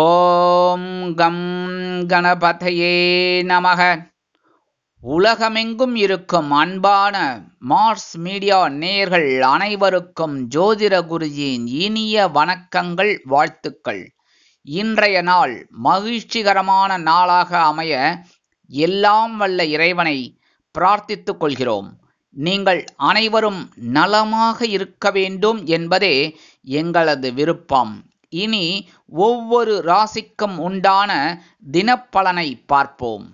ஓம் come கணபதையே நமக. உலகமெங்கும் இருக்கும் அன்பான மார்ஸ் மீடியா நேயர்கள் அனைவருக்கும் ஜோதிட குருஜியின் இனிய வணக்கங்கள், வாழ்த்துக்கள். இன்றைய நாள் மகிழ்ச்சிகரமான நாளாக அமைய எல்லாம் வல்ல இறைவனை பிரார்த்தித்துக் கொள்கிறோம். நீங்கள் அனைவரும் நலமாக இருக்க வேண்டும் என்பதே எங்களது விருப்பம். இனி ஒவ்வொரு ராசிக்கும் உண்டான தினப்பலனை பார்ப்போம்.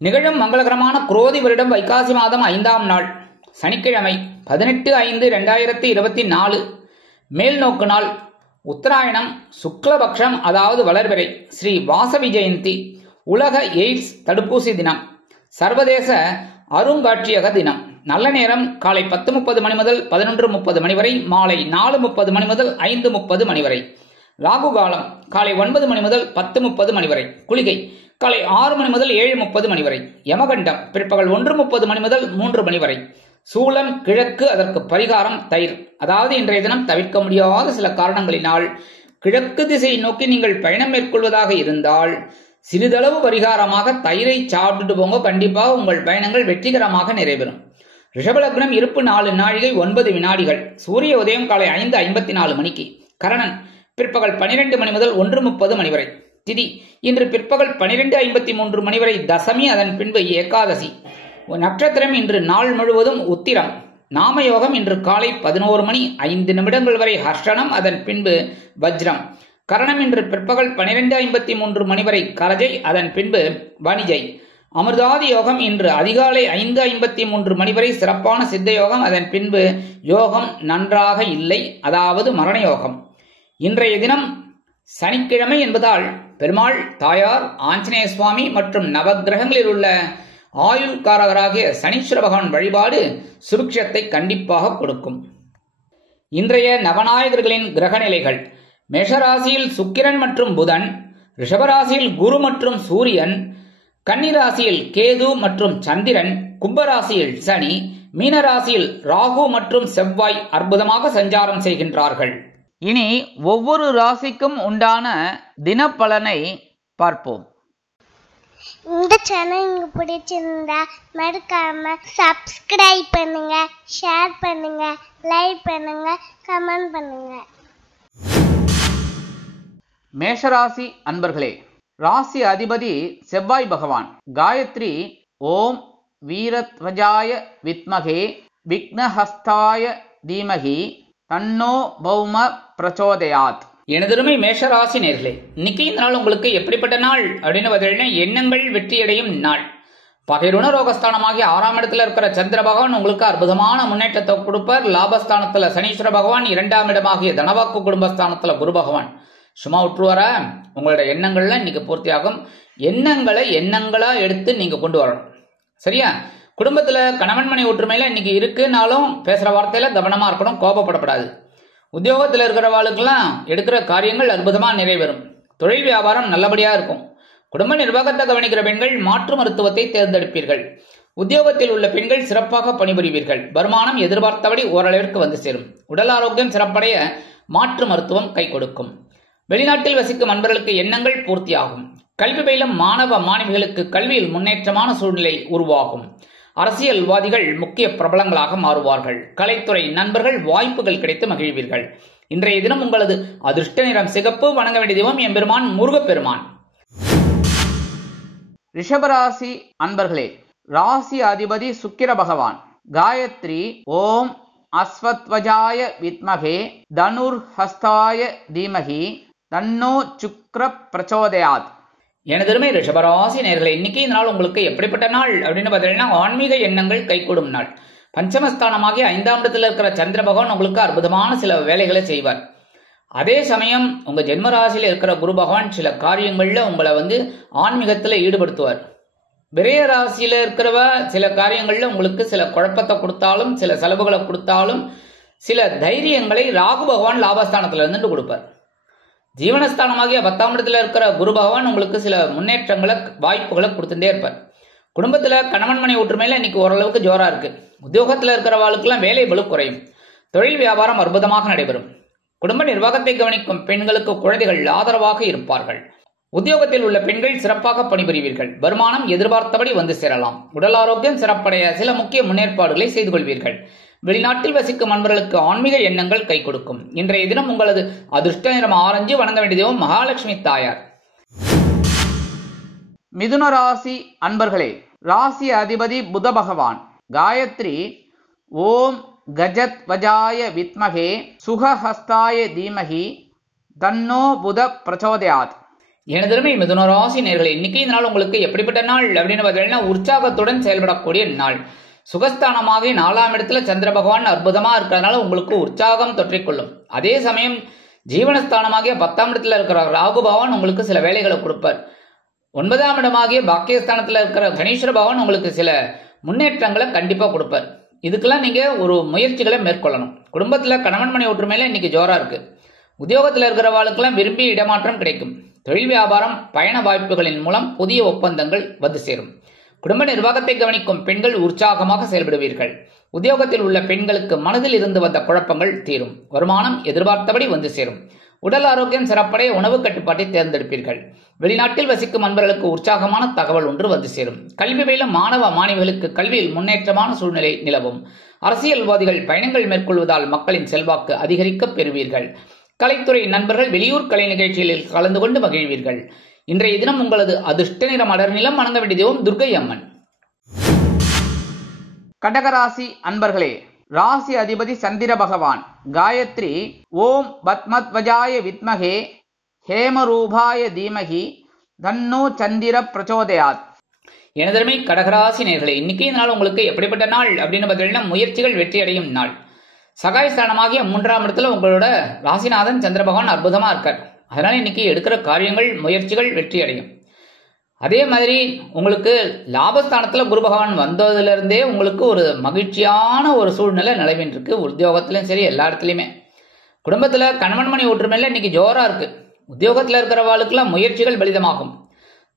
நிகழும் மங்களகரமான குரோதி வருடம் வைகாசி மாதம் 5ஆம் நாள் சனிக்கிழமை 18/5/2024 மேல் நோக்கு நாள் உத்தராயணம் சுக்லபக்ஷம், அதாவது வளர்பிறை. ஸ்ரீ வாசவி ஜெயந்தி, உலக எய்ட்ஸ் தடுப்பூசி தினம், சர்வதேச அருங்காட்சியக தினம். நல்ல நேரம் காலை 10:30 மணி முதல் 11:30 மணி வரை, மாலை 4:30 மணி முதல் 5:30 மணி வரை. ராகு காலம் காலை 9 மணி முதல் 10:30 மணி வரை. குளிகை காலை 6 மணி முதல் 7:30 மணி வரை. யமகண்டம் பிற்பகல் 1:30 மணி முதல் 3 மணி வரை. சூலம் கிழக்கு, அதற்கு பரிகாரம் தயிர். அதாவது இன்றைய தினம் தவிர்க்க முடியாத சில காரணங்களினால் கிழக்கு திசையை நோக்கி நீங்கள் பயணம் மேற்கொள்வதாக இருந்தால் சிறிதளவு பரிகாரமாக தயிரை சாப்பிட்டுட்டு போங்க. கண்டிப்பாக உங்கள் பயணங்கள் வெற்றிகரமாக நிறைவேறும். ரிஷபலக்னம் இருப்பு 4 நாழிகை 9 வினாடிகள். சூரிய உதயம் காலை 5:54 மணிக்கு. கரணன் பிற்பகல் 12 மணி முதல் 1:30 மணி வரை. திதி இன்று பிற்பகல் 12:53 மணி வரை தசமி, அதன் பின்பு ஏகாதசி. நட்சத்திரம் இன்று நாள் முழுவதும் உத்திரம். நாமயோகம் இன்று காலை 11 மணி 5 நிமிடங்கள் வரை ஹர்ஷனம், அதன் பின்பு வஜ்ரம். கரணம் இன்று பிற்பகல் 12:53 மணி வரை கரஜை, அதன் பின்பு வணிஜை. அமிர்தாதி யோகம் இன்று அதிகாலை 5:53 மணி வரை சிறப்பான சித்த யோகம், அதன் பின்பு யோகம் நன்றாக இல்லை, அதாவது மரண யோகம். இன்றைய தினம் சனிக்கிழமை என்பதால் பெருமாள், தாயார், ஆஞ்சநேய சுவாமி மற்றும் நவகிரகங்களில் உள்ள ஆயுள்காரகராகிய சனீஸ்வர பகவான் வழிபாடு சுபிக்ஷத்தை கண்டிப்பாக கொடுக்கும். இன்றைய நவநாயகர்களின் கிரகநிலைகள்: மேஷராசியில் சுக்கிரன் மற்றும் புதன், ரிஷபராசியில் குரு மற்றும் சூரியன், கன்னிராசியில் கேது மற்றும் சந்திரன், கும்பராசியில் சனி, மீனராசியில் ராகு மற்றும் செவ்வாய் அற்புதமாக சஞ்சாரம் செய்கின்றார்கள். இனி ஒவ்வொரு ராசிக்கும் உண்டான தினப்பலனை பார்ப்போம். இந்த சேனல் உங்களுக்கு பிடிச்சிருந்தா மறக்காம சப்ஸ்கிரைப் பண்ணுங்க, ஷேர் பண்ணுங்க, லைக் பண்ணுங்க, கமெண்ட் பண்ணுங்க. மேஷராசி அன்பர்களே, ராசி அதிபதி செவ்வாய் பகவான். காயத்ரி ஓம் வீரத்வஜாய வித்மகே விக்னஹஸ்தாய தீமகி தன்னோ பௌம பிரச்சோதயாத். எனதருமை மேஷராசி நேர்களே, இன்னைக்கு இந்த நாள் உங்களுக்கு எப்படிப்பட்ட நாள் அப்படின்னு பார்த்தீங்கன்னா, எண்ணங்கள் வெற்றியடையும் நாள். பகைருண ரோகஸ்தானமாகிய 6ஆம் இடத்துல இருக்கிற சந்திர பகவான் உங்களுக்கு அற்புதமான முன்னேற்றத்தை கொடுப்பார். லாபஸ்தானத்துல சனீஸ்வர பகவான், 2ஆம் இடமாகிய தனவாக்கு குடும்பஸ்தானத்துல குரு பகவான். சும்மா விட்டுருவார, உங்களோட எண்ணங்கள்லாம் இன்னைக்கு பூர்த்தியாகும். எண்ணங்களா எடுத்து நீங்க கொண்டு வரணும், சரியா? குடும்பத்துல கணவன் மனை ஒற்றுமையில இன்னைக்கு இருக்குனாலும் பேசுற வார்த்தையில கவனமா இருக்கணும், கோபப்படப்படாது. உத்தியோகத்தில் இருக்கிறவாளுக்கெல்லாம் எடுக்கிற காரியங்கள் அற்புதமா நிறைவேறும். தொழில் வியாபாரம் நல்லபடியா இருக்கும். குடும்ப நிர்வாகத்தை கவனிக்கிற பெண்கள் மாற்று மருத்துவத்தை தேர்ந்தெடுப்பீர்கள். உத்தியோகத்தில் உள்ள பெண்கள் சிறப்பாக பணிபுரிவீர்கள். வருமானம் எதிர்பார்த்தபடி ஓரளவிற்கு வந்து சேரும். உடல் ஆரோக்கியம் சிறப்படைய மாற்று மருத்துவம் கை கொடுக்கும். வெளிநாட்டில் வசிக்கும் அன்பர்களுக்கு எண்ணங்கள் பூர்த்தியாகும். கல்வி பயிலும் மாணவ மாணவிகளுக்கு கல்வியில் முன்னேற்றமான சூழ்நிலை உருவாகும். அரசியல்வாதிகள் முக்கிய பிரபலங்களாக மாறுவார்கள். கலைத்துறை நண்பர்கள் வாய்ப்புகள் கிடைத்து மகிழ்வீர்கள். இன்றைய தினம் உங்களது அதிர்ஷ்ட நிறம் சிகப்பு. வணங்க வேண்டிய தெய்வம் எம்பெருமான் முருகப்பெருமான். ரிஷபராசி அன்பர்களே, ராசி அதிபதி சுக்கிர பகவான். காயத்ரி ஓம் அஸ்வத்வஜாய வித்மகே தனுர் ஹஸ்தாய தீமகி தன்னோ சுக்ர பிரச்சோதயாத். எனதருமை ரிஷபராசி நேயர்களே, இன்னைக்கு இந்த நாள் உங்களுக்கு எப்படிப்பட்ட நாள் அப்படின்னு பார்த்தீங்கன்னா, ஆன்மீக எண்ணங்கள் கைகூடும் நாள். பஞ்சமஸ்தானமாகிய 5ஆம் இடத்துல இருக்கிற சந்திர பகவான் உங்களுக்கு அற்புதமான சில வேலைகளை செய்வார். அதே சமயம் உங்க ஜென்மராசியில இருக்கிற குரு பகவான் சில காரியங்கள்ல உங்களை ஆன்மீகத்துல ஈடுபடுத்துவார். விரய ராசியில இருக்கிறவ சில காரியங்கள்ல உங்களுக்கு சில குழப்பத்தை கொடுத்தாலும், சில செலவுகளை கொடுத்தாலும், சில தைரியங்களை ராகு பகவான் லாபஸ்தானத்துல இருந்துட்டு கொடுப்பார். ஜீவனஸ்தானமாகிய 10ஆம் இடத்துல இருக்கிற குரு பகவான் உங்களுக்கு சில முன்னேற்றங்களை, வாய்ப்புகளை கொடுத்துட்டே இருப்பார். குடும்பத்துல கணவன் மனை ஒற்றுமையில இன்னைக்கு ஓரளவுக்கு ஜோரா இருக்கு. உத்தியோகத்துல இருக்கிறவாளுக்கெல்லாம் வேலை பளு குறையும். தொழில் வியாபாரம் அற்புதமாக நடைபெறும். குடும்ப நிர்வாகத்தை கவனிக்கும் பெண்களுக்கு குழந்தைகள் ஆதரவாக இருப்பார்கள். உத்தியோகத்தில் உள்ள பெண்கள் சிறப்பாக பணிபுரிவீர்கள். வருமானம் எதிர்பார்த்தபடி வந்து சேரலாம். உடல் ஆரோக்கியம் சிறப்படைய சில முக்கிய முன்னேற்பாடுகளை செய்து கொள்வீர்கள். வெளிநாட்டில் வசிக்கும் அன்பர்களுக்கு ஆன்மீக எண்ணங்கள் கை கொடுக்கும். இன்றைய தினம் உங்களது அதிர்ஷ்ட நிறம் ஆரஞ்சு. வணங்க வேண்டிய தெய்வம் மகாலட்சுமி தாயார். மிதுன ராசி அன்பர்களே, ராசி அதிபதி புத பகவான். காயத்ரி ஓம் கஜத் வஜாய வித்மகே சுகஹஸ்தாய தீமகி தன்னோ புத பிரச்சோதயாத். எனதருமை மிதுன ராசி நேயர்களே, இன்னைக்கு இந்த நாள் உங்களுக்கு எப்படிப்பட்ட நாள் அப்படின்னு பார்த்தீங்கன்னா, உற்சாகத்துடன் செயல்படக்கூடிய நாள். சுகஸ்தானமாக 4ஆம் இடத்துல சந்திர பகவான் அற்புதமா இருக்கிறதுனால உங்களுக்கு உற்சாகம் தொற்றிக்கொள்ளும். அதே சமயம் ஜீவனஸ்தானமாகிய 10ஆம் இடத்துல இருக்கிற ராகு பகவான் உங்களுக்கு சில வேலைகளை கொடுப்பார். 9ஆம் இடமாகிய பாக்கியஸ்தானத்துல இருக்கிற சனீஸ்வர பகவான் உங்களுக்கு சில முன்னேற்றங்களை கண்டிப்பா கொடுப்பார். இதுக்கெல்லாம் நீங்க ஒரு முயற்சிகளை மேற்கொள்ளணும். குடும்பத்துல கணவன் மனை ஒற்றுமையில இன்னைக்கு ஜோரா இருக்கு. உத்தியோகத்தில் இருக்கிறவாளுக்கெல்லாம் விரும்பி இடமாற்றம் கிடைக்கும். தொழில் வியாபாரம் பயண வாய்ப்புகளின் மூலம் புதிய ஒப்பந்தங்கள் வந்து சேரும். குடும்ப நிர்வாகத்தை கவனிக்கும் பெண்கள் உற்சாகமாக செயல்படுவீர்கள். உத்தியோகத்தில் உள்ள பெண்களுக்கு மனதில் இருந்து வந்த குழப்பங்கள் தீரும். வருமானம் எதிர்பார்த்தபடி வந்து சேரும். உடல் ஆரோக்கியம் சிறப்படைய உணவு கட்டுப்பாட்டை தேர்ந்தெடுப்பீர்கள். வெளிநாட்டில் வசிக்கும் அன்பர்களுக்கு உற்சாகமான தகவல் ஒன்று வந்து சேரும். கல்வி பயிலும் மாணவ மாணவிகளுக்கு கல்வியில் முன்னேற்றமான சூழ்நிலை நிலவும். அரசியல்வாதிகள் பயணங்கள் மேற்கொள்வதால் மக்களின் செல்வாக்கு அதிகரிக்க பெறுவீர்கள். கலைத்துறை நண்பர்கள் வெளியூர் கலை நிகழ்ச்சிகளில் கலந்து கொண்டு மகிழ்வீர்கள். இன்றைய தினம் உங்களது அதிர்ஷ்ட நிறம் அடர் நிலம். வணங்க வேண்டிய தெய்வம் துர்க்கை அம்மன். கடகராசி அன்பர்களே, ராசி அதிபதி சந்திர பகவான். காயத்ரி ஓம் பத்மத்வஜாய வித்மகே ஹேமரூபாய தீமகி தன்னோ சந்திர பிரச்சோதயாத். எனதருமை கடகராசி நேயர்களே, இன்னைக்கு இந்த நாள் உங்களுக்கு எப்படிப்பட்ட நாள் அப்படின்னு பார்த்தீங்கன்னா, முயற்சிகள் வெற்றி அடையும் நாள். சகாயஸ்தானமாகிய 3ஆம் இடத்துல உங்களோட ராசிநாதன் சந்திர பகவான் அற்புதமா இருக்கார். அதனால இன்னைக்கு எடுக்கிற காரியங்கள் முயற்சிகள் வெற்றி அடையும். அதே மாதிரி உங்களுக்கு லாபஸ்தானத்துல குரு பகவான் வந்ததுல இருந்தே உங்களுக்கு ஒரு மகிழ்ச்சியான ஒரு சூழ்நிலை நிலவின் இருக்கு. உத்தியோகத்திலும் சரி, எல்லா இடத்துலயுமே. குடும்பத்துல கணவன் மனை ஒற்றுமையில இன்னைக்கு ஜோரா இருக்கு. உத்தியோகத்துல இருக்கிறவாளுக்கெல்லாம் முயற்சிகள் பலிதமாகும்.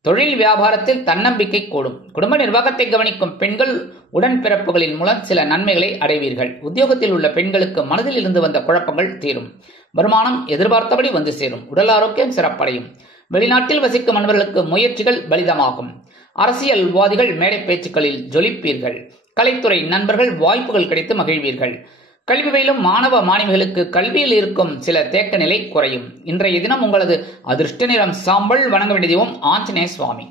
தொழில் வியாபாரத்தில் தன்னம்பிக்கை கூடும். குடும்ப நிர்வாகத்தை கவனிக்கும் பெண்கள் உடன்பிறப்புகளின் மூலம் சில நன்மைகளை அடைவீர்கள். உத்தியோகத்தில் உள்ள பெண்களுக்கு மனதில் இருந்து வந்த குழப்பங்கள் தீரும். வருமானம் எதிர்பார்த்தபடி வந்து சேரும். உடல் ஆரோக்கியம் சிறப்படையும். வெளிநாட்டில் வசிக்கும் அன்பர்களுக்கு முயற்சிகள் பலிதமாகும். அரசியல்வாதிகள் மேடை பேச்சுக்களில் ஜொலிப்பீர்கள். கலைத்துறை நண்பர்கள் வாய்ப்புகள் கிடைத்து மகிழ்வீர்கள். கல்வி பயிலும் மாணவ மாணவிகளுக்கு கல்வியில் இருக்கும் சில தேக்க நிலை குறையும். இன்றைய தினம் உங்களது அதிர்ஷ்ட நிறம் சாம்பல். வணங்க வேண்டிய தெய்வம் ஆஞ்சநேய சுவாமி.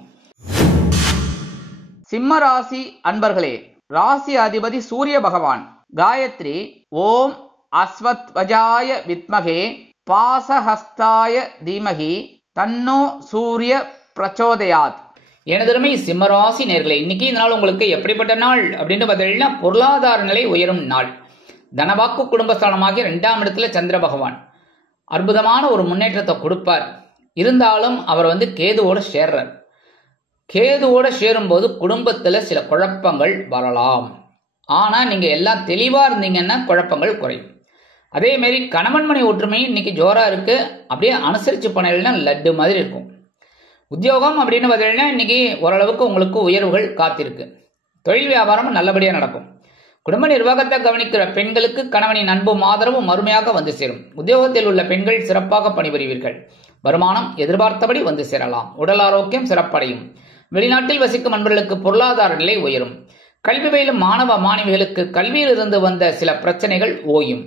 சிம்ம ராசி அன்பர்களே, ராசி அதிபதி சூரிய பகவான். காயத்ரி ஓம் அஸ்வத்வஜாய வித்மகே பாசஹஸ்தாய தீமகி தன்னோ சூரிய பிரச்சோதயாத். எனதருமை சிம்மராசி நேயர்களே, இன்னைக்கு இந்த நாள் உங்களுக்கு எப்படிப்பட்ட நாள் அப்படின்னு பார்த்தீங்கன்னா, பொருளாதார நிலை உயரும் நாள். தனவாக்கு குடும்பஸ்தானமாகிய 2ஆம் இடத்துல சந்திர பகவான் அற்புதமான ஒரு முன்னேற்றத்தை கொடுப்பார். இருந்தாலும் அவர் கேதுவோட சேர்றார். கேதுவோட சேரும்போது குடும்பத்துல சில குழப்பங்கள் வரலாம். ஆனா நீங்க எல்லாம் தெளிவா இருந்தீங்கன்னா குழப்பங்கள் குறையும். அதே மாதிரி கணவன் மனை ஒற்றுமை இன்னைக்கு ஜோரா இருக்கு. அப்படியே அனுசரிச்சு பண்ணலைன்னா லட்டு மாதிரி இருக்கும். உத்தியோகம் அப்படின்னு பார்த்தீங்கன்னா இன்னைக்கு ஓரளவுக்கு உங்களுக்கு உயர்வுகள் காத்திருக்கு. தொழில் வியாபாரம் நல்லபடியா நடக்கும். குடும்ப நிர்வாகத்தை கவனிக்கிற பெண்களுக்கு கணவனின் அன்பும் ஆதரவும் அருமையாக வந்து சேரும். உத்தியோகத்தில் உள்ள பெண்கள் சிறப்பாக பணிபுரிவீர்கள். வருமானம் எதிர்பார்த்தபடி வந்து சேரலாம். உடல் ஆரோக்கியம் சிறப்படையும். வெளிநாட்டில் வசிக்கும் அன்பர்களுக்கு பொருளாதார நிலை உயரும். கல்வி பயிலும் மாணவ மாணவிகளுக்கு கல்வியில் இருந்து வந்த சில பிரச்சனைகள் ஓயும்.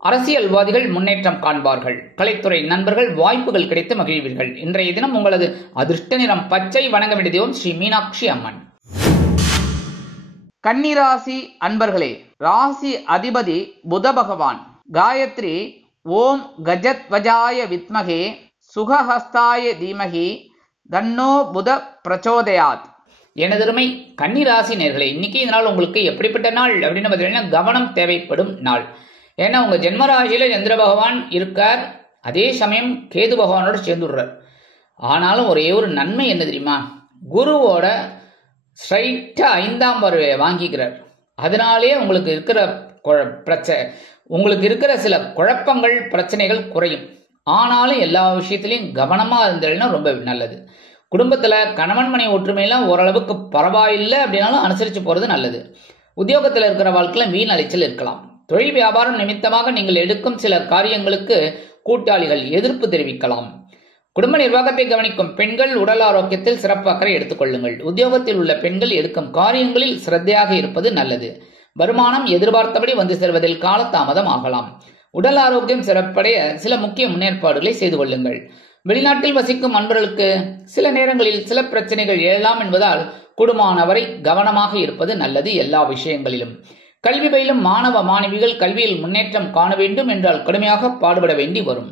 அரசியல்வாதிகள் முன்னேற்றம் காண்பார்கள். கலைத்துறை நண்பர்கள் வாய்ப்புகள் கிடைத்து மகிழ்வீர்கள். இன்றைய தினம் உங்களது அதிர்ஷ்ட நிறம் பச்சை. வணங்க வேண்டிய தெய்வம் ஸ்ரீ மீனாட்சி அம்மன். கன்னிராசி அன்பர்களே, ராசி அதிபதி புத பகவான். காயத்ரி ஓம் கஜத்வஜாய வித்மகே சுகஹஸ்தாய தீமகி தன்னோ புத பிரச்சோதயாத். எனதருமை கன்னிராசி நேயர்களே, இன்னைக்கு இந்த நாள் உங்களுக்கு எப்படிப்பட்ட நாள் அப்படின்னு பார்த்தீங்கன்னா, கவனம் தேவைப்படும் நாள். ஏன்னா உங்க ஜென்மராசியில சந்திர பகவான் இருக்கார். அதே சமயம் கேது பகவானோட சேர்ந்துடுறார். ஆனாலும் ஒரே ஒரு நன்மை என்ன தெரியுமா? குருவோட ஸ்ட்ரைட்டா 5ஆம் பார்வையை வாங்கிக்கிறார். அதனாலே உங்களுக்கு இருக்கிற சில குழப்பங்கள் பிரச்சனைகள் குறையும். ஆனாலும் எல்லா விஷயத்திலையும் கவனமா இருந்ததுன்னா ரொம்ப நல்லது. குடும்பத்துல கணவன் மனை ஒற்றுமையெல்லாம் ஓரளவுக்கு பரவாயில்லை அப்படின்னாலும் அனுசரிச்சு போறது நல்லது. உத்தியோகத்தில் இருக்கிற வாழ்க்கையில வீண் அலைச்சல் இருக்கலாம். தொழில் வியாபாரம் நிமித்தமாக நீங்கள் எடுக்கும் சில காரியங்களுக்கு கூட்டாளிகள் எதிர்ப்பு தெரிவிக்கலாம். குடும்ப நிர்வாகத்தை கவனிக்கும் பெண்கள் உடல் ஆரோக்கியத்தில் சிறப்பு அக்கறை எடுத்துக்கொள்ளுங்கள். உத்தியோகத்தில் உள்ள பெண்கள் எடுக்கும் காரியங்களில் சிரத்தையாக இருப்பது நல்லது. வருமானம் எதிர்பார்த்தபடி வந்து செல்வதில் காலதாமதம் ஆகலாம். உடல் ஆரோக்கியம் சிறப்படைய சில முக்கிய முன்னேற்பாடுகளை செய்து கொள்ளுங்கள். வெளிநாட்டில் வசிக்கும் அன்பர்களுக்கு சில நேரங்களில் சில பிரச்சனைகள் எழலாம் என்பதால் கூடுமானவரை கவனமாக இருப்பது நல்லது. எல்லா விஷயங்களிலும் கல்வி பயிலும் மாணவ மாணவிகள் கல்வியில் முன்னேற்றம் காண வேண்டும் என்றால் கடுமையாக பாடுபட வேண்டி வரும்.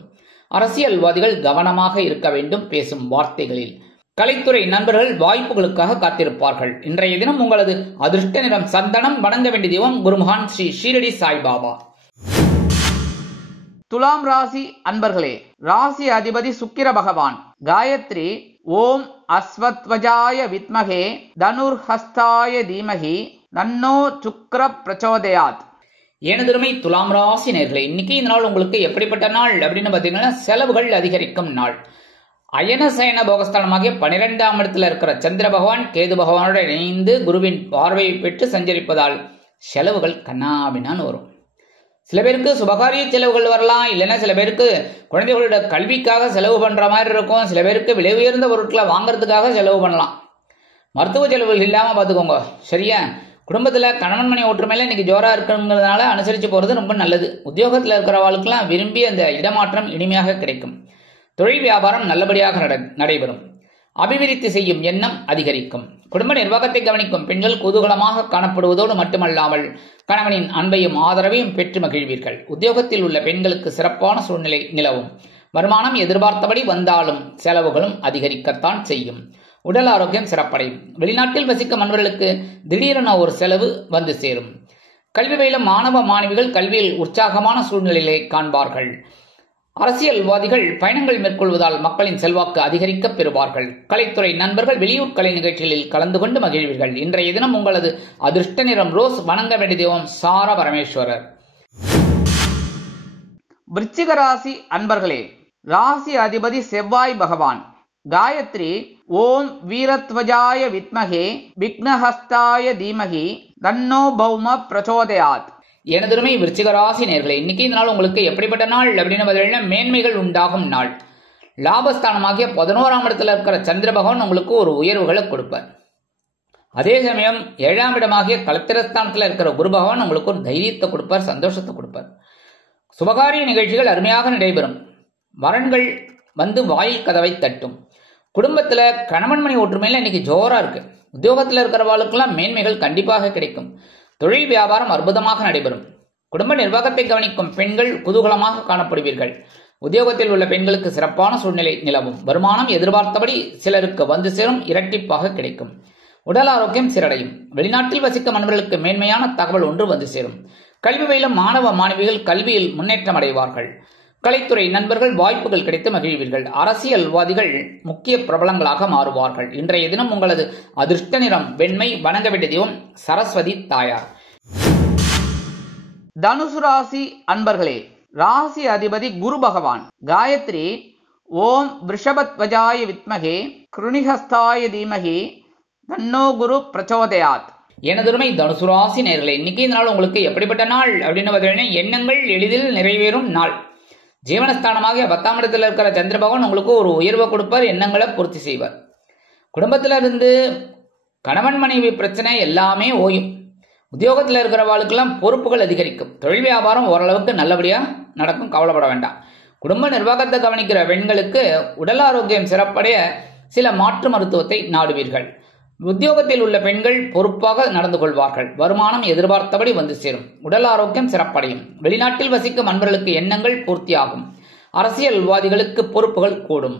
அரசியல்வாதிகள் கவனமாக இருக்க வேண்டும் பேசும் வார்த்தைகளில். கலைத்துறை நண்பர்கள் வாய்ப்புகளுக்காக காத்திருப்பார்கள். இன்றைய தினம் உங்களது அதிர்ஷ்ட நிறம் சந்தனம். வணங்க வேண்டிய தெய்வம் குருமகான் ஸ்ரீ ஷீரடி சாய்பாபா. துலாம் ராசி அன்பர்களே, ராசி அதிபதி சுக்கிர பகவான். காயத்ரி ஓம் அஸ்வத்வஜாய வித்மகே தனுர்ஹஸ்தாய தீமகி தன்னோ சுக்ர பிரச்சோதயாத். எனதுமை துலாம் ராசி நேயர்களே, இன்னைக்கு இந்த நாள் உங்களுக்கு எப்படிப்பட்ட நாள் அப்படின்னு பாத்தீங்கன்னா, செலவுகள் அதிகரிக்கும் நாள். அயன சயன போகஸ்தானமாகிய 12ஆம் இடத்துல இருக்கிற சந்திர பகவான் கேது பகவானோட இணைந்து குருவின் பார்வையை பெற்று சஞ்சரிப்பதால் செலவுகள் கண்ணாபின்னான்னு வரும். சில பேருக்கு சுபகாரிய செலவுகள் வரலாம், இல்லைன்னா சில பேருக்கு குழந்தைகளோட கல்விக்காக செலவு பண்ற மாதிரி இருக்கும். சில பேருக்கு விலை உயர்ந்த பொருட்களை வாங்கறதுக்காக செலவு பண்ணலாம். மருத்துவ செலவுகள் இல்லாம பாத்துக்கோங்க, சரியா? குடும்பத்துல கணவன் மணி ஒற்றுமையில இன்னைக்கு ஜோரா இருக்குங்கிறதுனால அனுசரிச்சு போறது ரொம்ப நல்லது. உத்தியோகத்துல இருக்கிறவர்களுக்கெல்லாம் விரும்பி அந்த இடமாற்றம் இனிமையாக கிடைக்கும். தொழில் வியாபாரம் நல்லபடியாக நடைபெறும். அபிவிருத்தி செய்யும் எண்ணம் அதிகரிக்கும். குடும்ப நிர்வாகத்தை கவனிக்கும் பெண்கள் குதூகலமாக காணப்படுவதோடு மட்டுமல்லாமல் கணவனின் அன்பையும் ஆதரவையும் பெற்று மகிழ்வீர்கள். உத்தியோகத்தில் உள்ள பெண்களுக்கு சிறப்பான சூழ்நிலை நிலவும். வருமானம் எதிர்பார்த்தபடி வந்தாலும் செலவுகளும் அதிகரிக்கத்தான் செய்யும். உடல் ஆரோக்கியம் சிறப்படையும். வெளிநாட்டில் வசிக்கும் அன்பர்களுக்கு திடீரென ஒரு செலவு வந்து சேரும். கல்வி பயிலும் மாணவ மாணவிகள் கல்வியில் உற்சாகமான சூழ்நிலையை காண்பார்கள். அரசியல்வாதிகள் பயணங்கள் மேற்கொள்வதால் மக்களின் செல்வாக்கு அதிகரிக்க பெறுவார்கள். கலைத்துறை நண்பர்கள் வெளியூர் கலை நிகழ்ச்சிகளில் கலந்து கொண்டு மகிழ்வீர்கள். இன்றைய தினம் உங்களது அதிர்ஷ்ட நிறம் ரோஸ். வணங்க வேண்டிய தெய்வம் சார பரமேஸ்வரர். விருச்சிக ராசி அன்பர்களே, ராசி அதிபதி செவ்வாய் பகவான். காயத்ரி ஓம் வீரத்வஜாய வித்மகே விக்னஹஸ்தாய தீமகி தன்னோ பௌம பிரச்சோதயாத். எனதுமை விருச்சிக ராசி நேயர்களே, இன்னைக்கு இந்த நாள் உங்களுக்கு எப்படிப்பட்ட நாள் அப்படின்னு பார்த்தீங்கன்னா, மேன்மைகள் உண்டாகும் நாள். லாபஸ்தானமாகிய 11ஆம் இடத்துல இருக்கிற சந்திர பகவான் உங்களுக்கு ஒரு உயர்வுகளை கொடுப்பார். அதே சமயம் 7ஆம் இடமாகிய கலத்திரஸ்தானத்துல இருக்கிற குரு பகவான் உங்களுக்கு ஒரு தைரியத்தை கொடுப்பார், சந்தோஷத்தை கொடுப்பார். சுபகாரிய நிகழ்ச்சிகள் அருமையாக நடைபெறும். வரன்கள் வந்து வாயில் கதவை தட்டும். குடும்பத்துல கணவன் மணி ஒற்றுமையில இன்னைக்கு ஜோரா இருக்கு. உத்தியோகத்துல இருக்கிறவாளுக்கெல்லாம் மேன்மைகள் கண்டிப்பாக கிடைக்கும். தொழில் வியாபாரம் அற்புதமாக நடைபெறும். குடும்ப நிர்வாகத்தை கவனிக்கும் பெண்கள் குதூகலமாக காணப்படுவீர்கள். உத்தியோகத்தில் உள்ள பெண்களுக்கு சிறப்பான சூழ்நிலை நிலவும். வருமானம் எதிர்பார்த்தபடி சிலருக்கு வந்து சேரும், இரட்டிப்பாக கிடைக்கும். உடல் ஆரோக்கியம் சீரடையும். வெளிநாட்டில் வசிக்கும் நண்பர்களுக்கு மேன்மையான தகவல் ஒன்று வந்து சேரும். கல்வி பயிலும் மாணவ மாணவிகள் கல்வியில் முன்னேற்றம் அடைவார்கள். கலைத்துறை நண்பர்கள் வாய்ப்புகள் கிடைத்து மகிழ்வீர்கள். அரசியல்வாதிகள் முக்கிய பிரபலங்களாக மாறுவார்கள். இன்றைய தினம் உங்களது அதிர்ஷ்ட நிறம் வெண்மை. வணங்க வேண்டிய தெய்வம் சரஸ்வதி தாயார். தனுசு ராசி அன்பர்களே, ராசி அதிபதி குரு பகவான். காயத்ரி ஓம் விருஷபத்வஜாய வித்மகே கிருணிஹஸ்தாய தீமகி தன்னோ குரு பிரச்சோதயாத். எனதுமை தனுசு ராசி நேயர்களே, இன்னைக்கு இந்த நாள் உங்களுக்கு எப்படிப்பட்ட நாள் அப்படின்னு பார்த்தீங்கன்னா, எண்ணங்கள் எளிதில் நிறைவேறும் நாள். ஜீவனஸ்தானமாக 10ஆம் இடத்துல இருக்கிற சந்திர பகவான் உங்களுக்கு ஒரு உயர்வை கொடுப்பார், எண்ணங்களை பூர்த்தி செய்வார். குடும்பத்தில இருந்து கணவன் மனைவி பிரச்சனை எல்லாமே ஓயும். உத்தியோகத்தில் இருக்கிறவாளுக்கெல்லாம் பொறுப்புகள் அதிகரிக்கும். தொழில் வியாபாரம் ஓரளவுக்கு நல்லபடியா நடக்கும், கவலைப்பட வேண்டாம். குடும்ப நிர்வாகத்தை கவனிக்கிற பெண்களுக்கு உடல் ஆரோக்கியம் சிறப்படைய சில மாற்று மருத்துவத்தை நாடுவீர்கள். உத்தியோகத்தில் உள்ள பெண்கள் பொறுப்பாக நடந்து கொள்வார்கள். வருமானம் எதிர்பார்த்தபடி வந்து சேரும். உடல் ஆரோக்கியம் சிறப்படையும். வெளிநாட்டில் வசிக்கும் அன்பர்களுக்கு எண்ணங்கள் பூர்த்தியாகும். அரசியல்வாதிகளுக்கு பொறுப்புகள் கூடும்.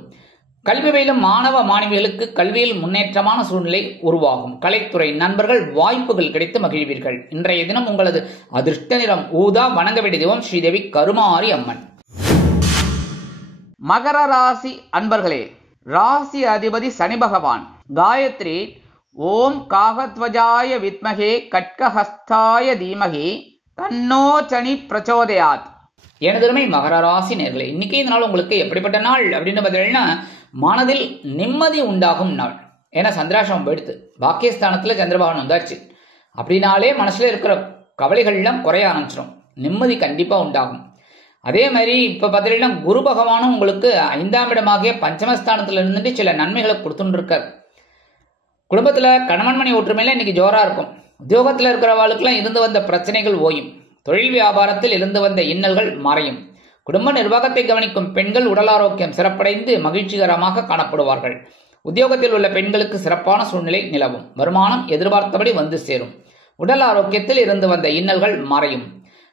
கல்வி பயிலும் மாணவ மாணவிகளுக்கு கல்வியில் முன்னேற்றமான சூழ்நிலை உருவாகும். கலைத்துறை நண்பர்கள் வாய்ப்புகள் கிடைத்து மகிழ்வீர்கள். இன்றைய தினம் உங்களது அதிர்ஷ்ட நிறம் ஊதா. வணங்க வேண்டிய தெய்வம் ஸ்ரீதேவி கருமாரி அம்மன். மகர ராசி அன்பர்களே, ராசி அதிபதி சனி பகவான். காயத்ரி ஓம் காகத்வஜாய வித்மகே கட்கஹஸ்தாய தீமகி தன்னோ சனி பிரச்சோதயாத். எனதுமை மகர ராசி நேயர்களே, இன்னைக்கு இந்த நாள் உங்களுக்கு எப்படிப்பட்ட நாள் அப்படின்னு பார்த்தீங்கன்னா, மனதில் நிம்மதி உண்டாகும் நாள். ஏன்னா சந்திராசிரமம் போயிடுத்து, பாக்கியஸ்தானத்துல சந்திரபகவான் வந்தாச்சு அப்படின்னாலே மனசுல இருக்கிற கவலைகள் எல்லாம் குறைய ஆரம்பிச்சிடும். நிம்மதி கண்டிப்பா உண்டாகும். அதே மாதிரி இப்ப பார்த்தீங்கன்னா குரு பகவானும் உங்களுக்கு 5ஆம் இடமாகிய பஞ்சமஸ்தானத்துல இருந்துட்டு சில நன்மைகளை கொடுத்துட்டு இருக்கார். குடும்பத்துல கணவன் மணி ஒற்றுமையில இன்னைக்கு ஜோரா இருக்கும். உத்தியோகத்துல இருக்கிறவாளுக்கெல்லாம் இருந்து வந்த பிரச்சனைகள் ஓயும். தொழில் வியாபாரத்தில் இருந்து வந்த இன்னல்கள் மறையும். குடும்ப நிர்வாகத்தை கவனிக்கும் பெண்கள் உடல் ஆரோக்கியம் சிறப்படைந்து மகிழ்ச்சிகரமாக காணப்படுவார்கள். உத்தியோகத்தில் உள்ள பெண்களுக்கு சிறப்பான சூழ்நிலை நிலவும். வருமானம் எதிர்பார்த்தபடி வந்து சேரும். உடல் ஆரோக்கியத்தில் இருந்து வந்த இன்னல்கள் மறையும்.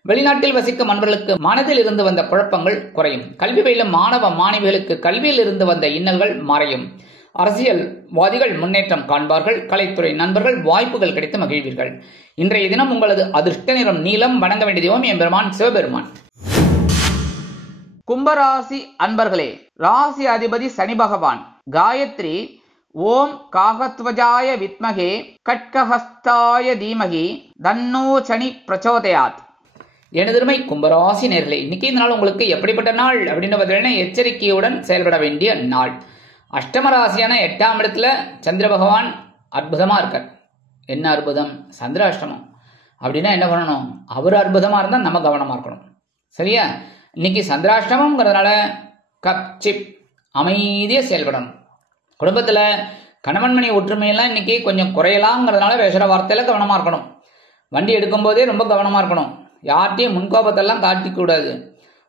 வெளிநாட்டில் வசிக்கும் அன்பர்களுக்கு மனதில் இருந்து வந்த குழப்பங்கள் குறையும். கல்வி பயிலும் மாணவ மாணவிகளுக்கு கல்வியில் இருந்து வந்த இன்னல்கள் மறையும். அரசியல்வாதிகள் முன்னேற்றம் காண்பார்கள். கலைத்துறை நண்பர்கள் வாய்ப்புகள் கிடைத்து மகிழ்வீர்கள். இன்றைய தினம் உங்களது அதிர்ஷ்ட நிறம் நீலம். வணங்க வேண்டிய தெய்வம் எம்பெருமான் சிவபெருமான். கும்பராசி அன்பர்களே, ராசி அதிபதி சனி பகவான். காயத்ரி ஓம் காகத்வஜாய வித்மகே கட்கஹஸ்தாய தீமகி தன்னோ சனி பிரச்சோதயாத். எனதுமை கும்பராசி நேர்களே, இன்னைக்கு இந்த நாள் உங்களுக்கு எப்படிப்பட்ட நாள் அப்படின்னு பார்த்தீங்கன்னா எச்சரிக்கையுடன் செயல்பட வேண்டிய நாள். அஷ்டம ராசியான 8ஆம் இடத்துல சந்திர பகவான் அற்புதமா இருக்கார். என்ன அற்புதம்? சந்திராஷ்டமம் அப்படின்னா என்ன பண்ணணும்? அவர் அற்புதமா இருந்தா நம்ம கவனமா இருக்கணும். சரியா? இன்னைக்கு சந்திராஷ்டமம்ங்கிறதுனால கப் சிப் அமைதியா செயல்படணும். குடும்பத்துல கணவன் மணி ஒற்றுமையெல்லாம் இன்னைக்கு கொஞ்சம் குறையலாங்கிறதுனால பேசுற வார்த்தையில கவனமா இருக்கணும். வண்டி எடுக்கும் போதே ரொம்ப கவனமா இருக்கணும். யார்ட்டையும் முன்கோபத்தெல்லாம் காட்டிக்க கூடாது.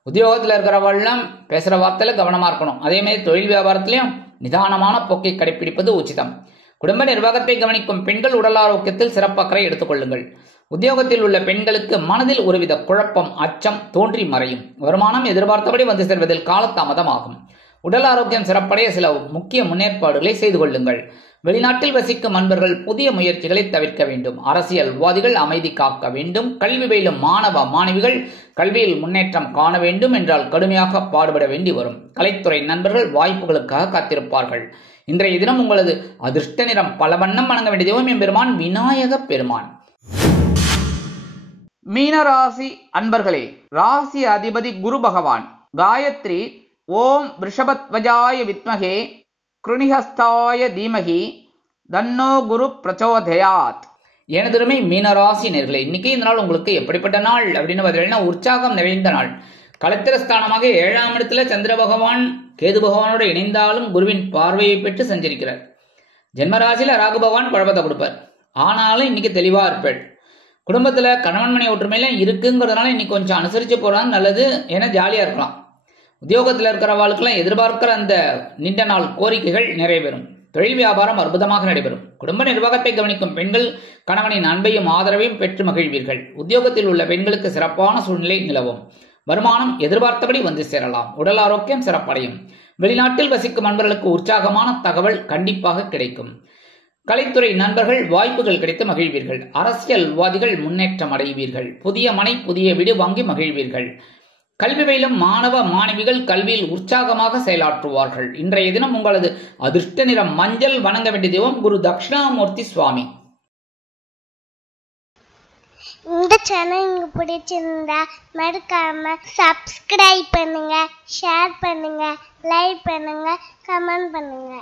உத்தியோகத்தில் இருக்கிறவெல்லாம் பேசுற வார்த்தையில கவனமா இருக்கணும். அதே மாதிரி தொழில் வியாபாரத்திலையும் நிதானமான போக்கை கடைபிடிப்பது உச்சிதம். குடும்ப நிர்வாகத்தை கவனிக்கும் பெண்கள் உடல் ஆரோக்கியத்தில் சிறப்பக்கறை எடுத்துக் கொள்ளுங்கள். உத்தியோகத்தில் உள்ள பெண்களுக்கு மனதில் ஒருவித குழப்பம் அச்சம் தோன்றி மறையும். வருமானம் எதிர்பார்த்தபடி வந்து சேர்வதில் காலதாமதமாகும். உடல் ஆரோக்கியம் சிறப்படைய சில முக்கிய முன்னேற்பாடுகளை செய்து கொள்ளுங்கள். வெளிநாட்டில் வசிக்கும் அன்பர்கள் புதிய முயற்சிகளை தவிர்க்க வேண்டும். அரசியல்வாதிகள் அமைதி காக்க வேண்டும். கல்வி பயிலும் மாணவ மாணவிகள் கல்வியில் முன்னேற்றம் காண வேண்டும் என்றால் கடுமையாக பாடுபட வேண்டி வரும். கலைத்துறை நண்பர்கள் வாய்ப்புகளுக்காக காத்திருப்பார்கள். இன்றைய தினம் உங்களது அதிர்ஷ்ட நிறம் பல வண்ணம். வணங்க வேண்டிய தெய்வம் எம்பெருமான் விநாயக பெருமான். மீனராசி அன்பர்களே, ராசி அதிபதி குரு பகவான். காயத்ரி ஓம் ரிஷபத்வஜாய வித்மகே கிருணிஹஸ்தாய தீமகி தன்னோ குரு பிரச்சோதயாத். எனதுமே மீனராசி நேர்களே, இன்னைக்கு இந்த நாள் உங்களுக்கு எப்படிப்பட்ட நாள் அப்படின்னு பார்த்தீங்கன்னா உற்சாகம் நிறைந்த நாள். களத்திரஸ்தானமாக 7ஆம் இடத்துல சந்திர பகவான் கேது பகவானோடு இணைந்தாலும் குருவின் பார்வையை பெற்று சஞ்சரிக்கிறார். ஜென்மராசியில ராகு பகவான் குழப்பத்தை கொடுப்பார். ஆனாலும் இன்னைக்கு தெளிவா இருப்பாள். குடும்பத்துல கணவன் மணி ஒற்றுமையில இருக்குங்கிறதுனால இன்னைக்கு கொஞ்சம் அனுசரிச்சு போறாங்க நல்லது. ஏன்னா ஜாலியா இருக்கலாம். உத்தியோகத்தில் இருக்கிறவாளுக்கெல்லாம் எதிர்பார்க்கிற அந்த நீண்ட நாள் கோரிக்கைகள் நிறைவேறும். தொழில் வியாபாரம் அற்புதமாக நடைபெறும். குடும்ப நிர்வாகத்தை கவனிக்கும் பெண்கள் கணவனின் அன்பையும் ஆதரவையும் பெற்று மகிழ்வீர்கள். உத்தியோகத்தில் உள்ள பெண்களுக்கு சிறப்பான சூழ்நிலை நிலவும். வருமானம் எதிர்பார்த்தபடி வந்து சேரலாம். உடல் ஆரோக்கியம் சிறப்படையும். வெளிநாட்டில் வசிக்கும் நண்பர்களுக்கு உற்சாகமான தகவல் கண்டிப்பாக கிடைக்கும். கலைத்துறை நண்பர்கள் வாய்ப்புகள் கிடைத்து மகிழ்வீர்கள். அரசியல்வாதிகள் முன்னேற்றம் அடைவீர்கள். புதிய மனை புதிய வீடு வாங்கி மகிழ்வீர்கள். கல்வி பயிலும் மாணவ மாணவிகள் கல்வியில் உற்சாகமாக செயலாற்றுவார்கள். இன்றைய தினம் உங்களது அதிர்ஷ்ட நிறம் மஞ்சள். வணங்க வேண்டிய தெய்வம் குரு தட்சிணாமூர்த்தி சுவாமி. இந்த சேனல் உங்களுக்கு பிடிச்சிருந்தா மறக்காம சப்ஸ்கிரைப் பண்ணுங்க, ஷேர் பண்ணுங்க, லைக் பண்ணுங்க, கமெண்ட் பண்ணுங்க.